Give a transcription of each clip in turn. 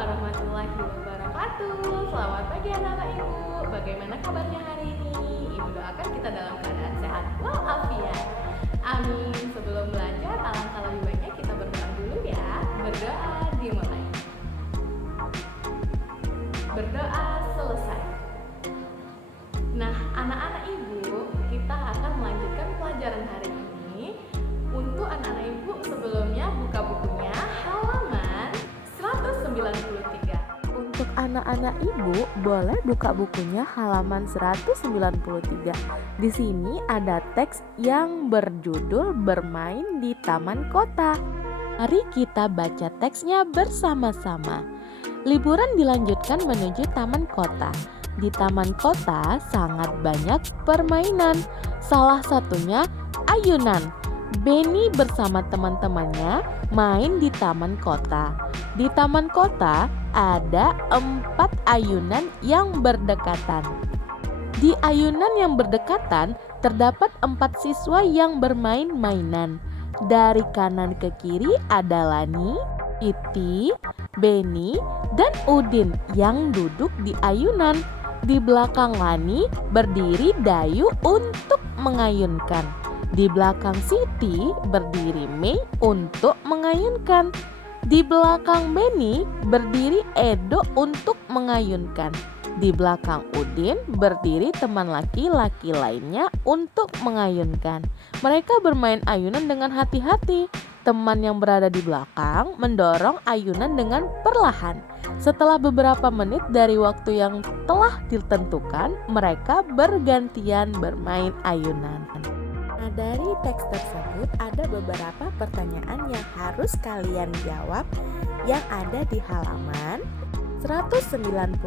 warahmatullahi wabarakatuh. Selamat pagi anak-anak ibu. Bagaimana kabarnya hari ini? Ibu doakan kita dalam keadaan sehat walafiat. Amin. Sebelum belajar, alangkah lebih baiknya kita berdoa dulu ya. Berdoa dimulai. Berdoa selesai. Nah, anak-anak ibu, kita akan melanjutkan pelajaran hari ini. Untuk anak-anak ibu, sebelumnya buka bukunya halaman 193. Untuk anak-anak ibu, boleh buka bukunya halaman 193. Di sini ada teks yang berjudul Bermain di Taman Kota. Mari kita baca teksnya bersama-sama. Liburan dilanjutkan menuju taman kota. Di taman kota sangat banyak permainan. Salah satunya ayunan. Benny bersama teman-temannya main di taman kota. Di taman kota ada 4 ayunan yang berdekatan. Di ayunan yang berdekatan terdapat 4 siswa yang bermain mainan. Dari kanan ke kiri ada Lani, Iti, Benny, dan Udin yang duduk di ayunan. Di belakang Lani berdiri Dayu untuk mengayunkan. Di belakang Siti berdiri Mei untuk mengayunkan. Di belakang Benny berdiri Edo untuk mengayunkan. Di belakang Udin berdiri teman laki-laki lainnya untuk mengayunkan. Mereka bermain ayunan dengan hati-hati. Teman yang berada di belakang mendorong ayunan dengan perlahan. Setelah beberapa menit dari waktu yang telah ditentukan, mereka bergantian bermain ayunan. Nah, dari teks tersebut ada beberapa pertanyaan yang harus kalian jawab yang ada di halaman 195.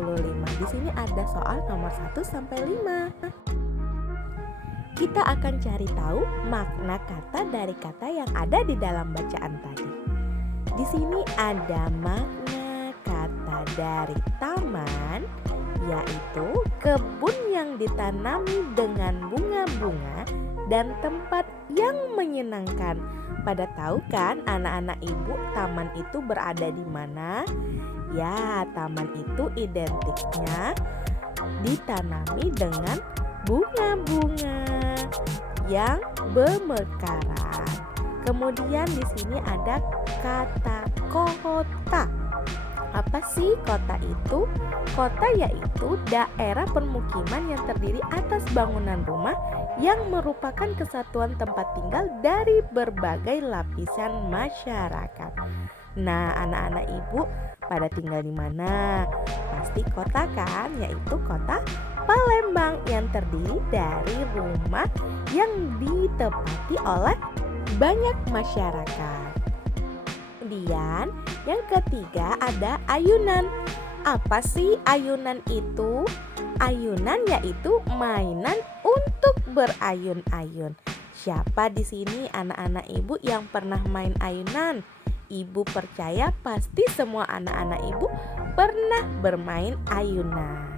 Di sini ada soal nomor 1 sampai 5. Kita akan cari tahu makna kata dari kata yang ada di dalam bacaan tadi. Di sini ada makna kata dari taman, yaitu kebun yang ditanami dengan bunga-bunga dan tempat yang menyenangkan. Pada tahu kan anak-anak ibu taman itu berada di mana? Ya, taman itu identiknya ditanami dengan bunga-bunga yang bermekaran. Kemudian di sini ada kata kota. Apa sih kota itu? Kota yaitu daerah permukiman yang terdiri atas bangunan rumah yang merupakan kesatuan tempat tinggal dari berbagai lapisan masyarakat. Nah, anak-anak ibu pada tinggal di mana? Pasti kota kan, yaitu kota Palembang yang terdiri dari rumah yang ditempati oleh banyak masyarakat. Kemudian yang ketiga ada ayunan. Apa sih ayunan itu? Ayunan yaitu mainan untuk berayun-ayun. Siapa di sini anak-anak ibu yang pernah main ayunan? Ibu percaya pasti semua anak-anak ibu pernah bermain ayunan.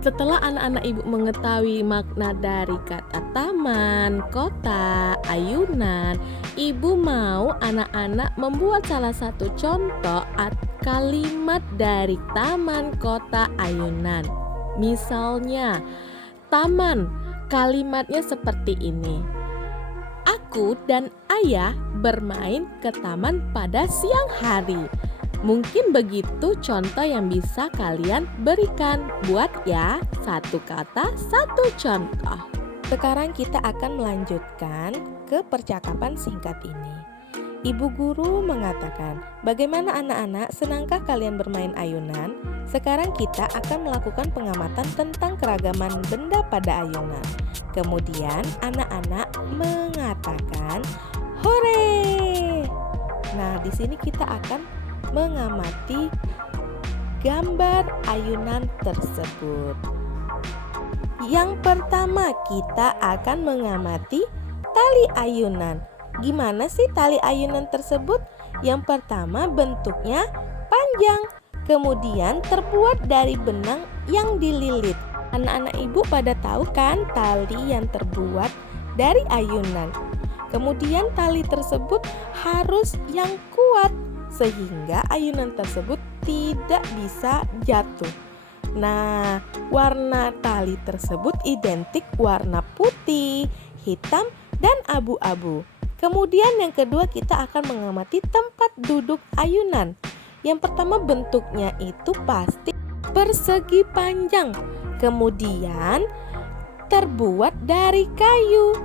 Setelah anak-anak ibu mengetahui makna dari kata taman, kota, ayunan, ibu mau anak-anak membuat salah satu contoh kalimat dari taman, kota, ayunan. Misalnya, taman, kalimatnya seperti ini. Aku dan ayah bermain ke taman pada siang hari. Mungkin begitu contoh yang bisa kalian berikan. Buat ya, satu kata, satu contoh. Sekarang kita akan melanjutkan ke percakapan singkat ini. Ibu guru mengatakan, bagaimana anak-anak, senangkah kalian bermain ayunan? Sekarang kita akan melakukan pengamatan tentang keragaman benda pada ayunan. Kemudian anak-anak mengatakan, hore! Nah, di sini kita akan mengamati gambar ayunan tersebut. Yang pertama kita akan mengamati tali ayunan. Gimana sih tali ayunan tersebut? Yang pertama bentuknya panjang, kemudian terbuat dari benang yang dililit. Anak-anak ibu pada tahu kan tali yang terbuat dari ayunan. Kemudian tali tersebut harus yang kuat. sehingga ayunan tersebut tidak bisa jatuh. Nah, warna tali tersebut identik warna putih, hitam, dan abu-abu. Kemudian yang kedua kita akan mengamati tempat duduk ayunan. Yang pertama bentuknya itu pasti persegi panjang, kemudian terbuat dari kayu,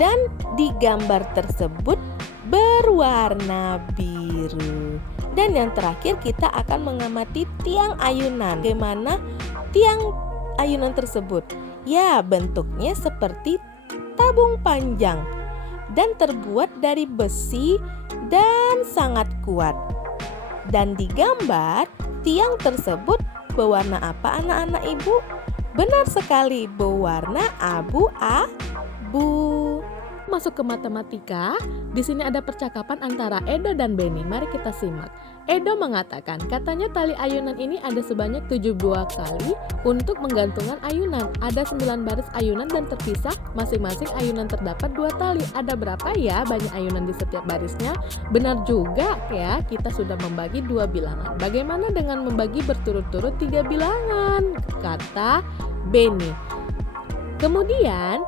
dan di gambar tersebut berwarna biru. Dan yang terakhir kita akan mengamati tiang ayunan. Bagaimana tiang ayunan tersebut? Ya, bentuknya seperti tabung panjang dan terbuat dari besi dan sangat kuat. Dan di gambar tiang tersebut berwarna apa anak-anak ibu? Benar sekali, berwarna abu-abu. Masuk ke matematika, di sini ada percakapan antara Edo dan Benny. Mari kita simak. Edo mengatakan, katanya tali ayunan ini ada sebanyak 72 kali untuk menggantungkan ayunan. Ada 9 baris ayunan dan terpisah, masing-masing ayunan terdapat 2 tali. Ada berapa ya banyak ayunan di setiap barisnya? Benar juga ya, kita sudah membagi 2 bilangan. Bagaimana dengan membagi berturut-turut 3 bilangan? Kata Benny. Kemudian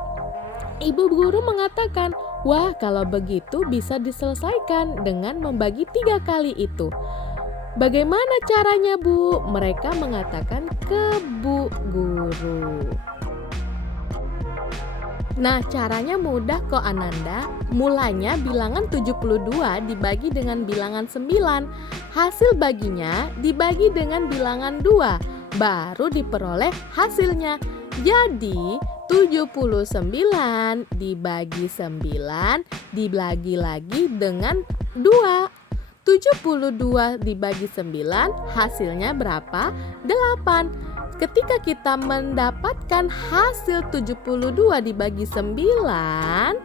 ibu guru mengatakan, wah kalau begitu bisa diselesaikan dengan membagi 3 kali itu. Bagaimana caranya Bu? Mereka mengatakan ke Bu Guru. Nah, caranya mudah kok Ananda. Mulanya bilangan 72 dibagi dengan bilangan 9. Hasil baginya dibagi dengan bilangan 2. Baru diperoleh hasilnya. Jadi 79 dibagi 9 dibagi lagi dengan 2. 72 dibagi 9 hasilnya berapa? 8. Ketika kita mendapatkan hasil 72 dibagi 9,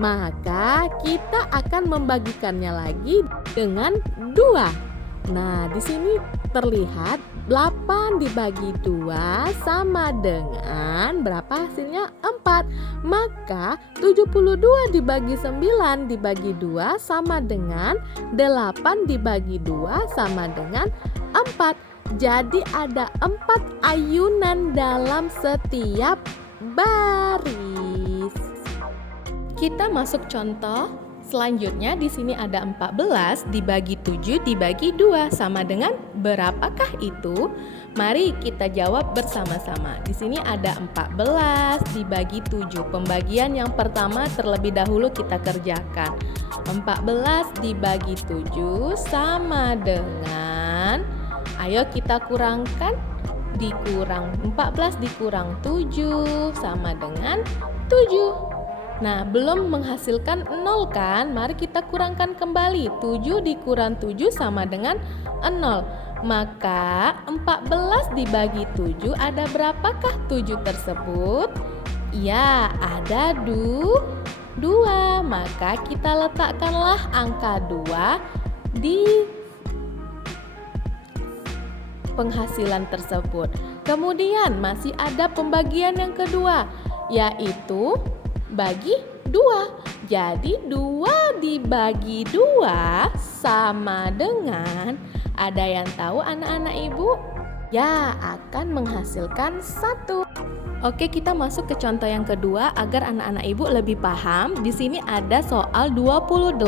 maka kita akan membagikannya lagi dengan 2. Nah, di sini terlihat 8 dibagi 2 sama dengan berapa hasilnya? 4. Maka 72 dibagi 9 dibagi 2 sama dengan 8 dibagi 2 sama dengan 4. Jadi ada 4 ayunan dalam setiap baris. Kita masuk contoh. Selanjutnya di sini ada 14 dibagi 7 dibagi 2 sama dengan berapakah itu? Mari kita jawab bersama-sama. Di sini ada 14 dibagi 7. Pembagian yang pertama terlebih dahulu kita kerjakan. 14 dibagi 7 sama dengan, ayo kita kurangkan. Dikurang 14 dikurang 7 sama dengan 7. Nah, belum menghasilkan 0 kan? Mari kita kurangkan kembali. 7 dikurang 7 sama dengan 0. Maka 14 dibagi 7 ada berapakah 7 tersebut? Ya, ada 2. Maka kita letakkanlah angka 2 di penghasilan tersebut. Kemudian masih ada pembagian yang kedua, yaitu bagi 2. Jadi 2 dibagi 2 sama dengan, ada yang tahu anak-anak ibu? Ya, akan menghasilkan 1. Oke, kita masuk ke contoh yang kedua agar anak-anak ibu lebih paham. Di sini ada soal 28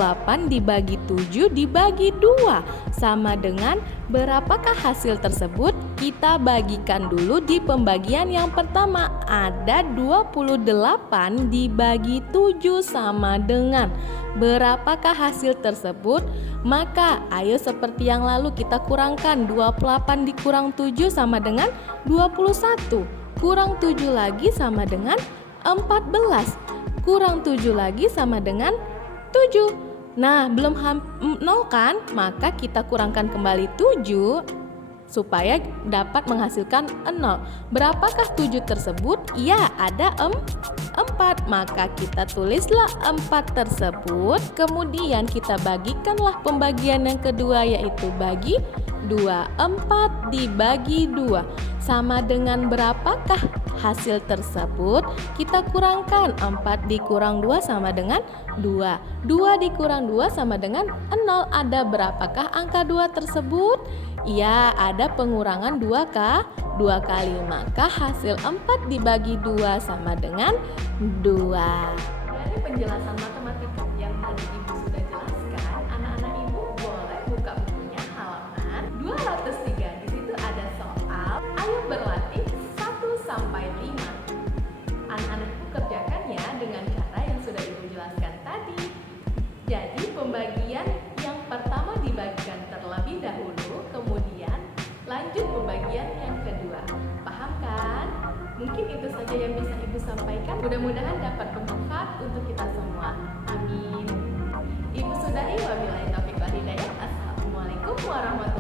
dibagi 7 dibagi 2 sama dengan berapakah hasil tersebut? Kita bagikan dulu di pembagian yang pertama. Ada 28 dibagi 7 sama dengan berapakah hasil tersebut? Maka ayo seperti yang lalu kita kurangkan. 28 dikurang 7 sama dengan 21. Kurang 7 lagi sama dengan 14. Kurang 7 lagi sama dengan 7. Nah, belum 0 kan? Maka kita kurangkan kembali 7 supaya dapat menghasilkan 0. Berapakah 7 tersebut? Ya, ada 4. Maka kita tulislah 4 tersebut. Kemudian kita bagikanlah pembagian yang kedua, yaitu bagi 2. 4 dibagi 2 sama dengan berapakah hasil tersebut? Kita kurangkan. 4 dikurang 2 sama dengan 2. 2 dikurang 2 sama dengan 0. Ada berapakah angka 2 tersebut? Ya, ada pengurangan 2 kali. Maka hasil 4 dibagi 2 sama dengan 2. Dari penjelasan matematika yang tadi Ibu sudah jelaskan, anak-anak Ibu boleh buka bukunya halaman 203. Di situ ada soal, ayo berlatih 1 sampai 5. Anak-anak Ibu kerjakan ya dengan cara yang sudah Ibu jelaskan tadi. Jadi pembagian yang pertama dibagikan terlebih dahulu, kemudian lanjut pembagian yang kedua. Paham kan? Mungkin itu saja yang bisa Ibu sampaikan. Mudah-mudahan dapat bermanfaat untuk kita semua. Amin. Ibu sudahi, wabillahi taufiq wal hidayah. Assalamualaikum warahmatullahi wabarakatuh.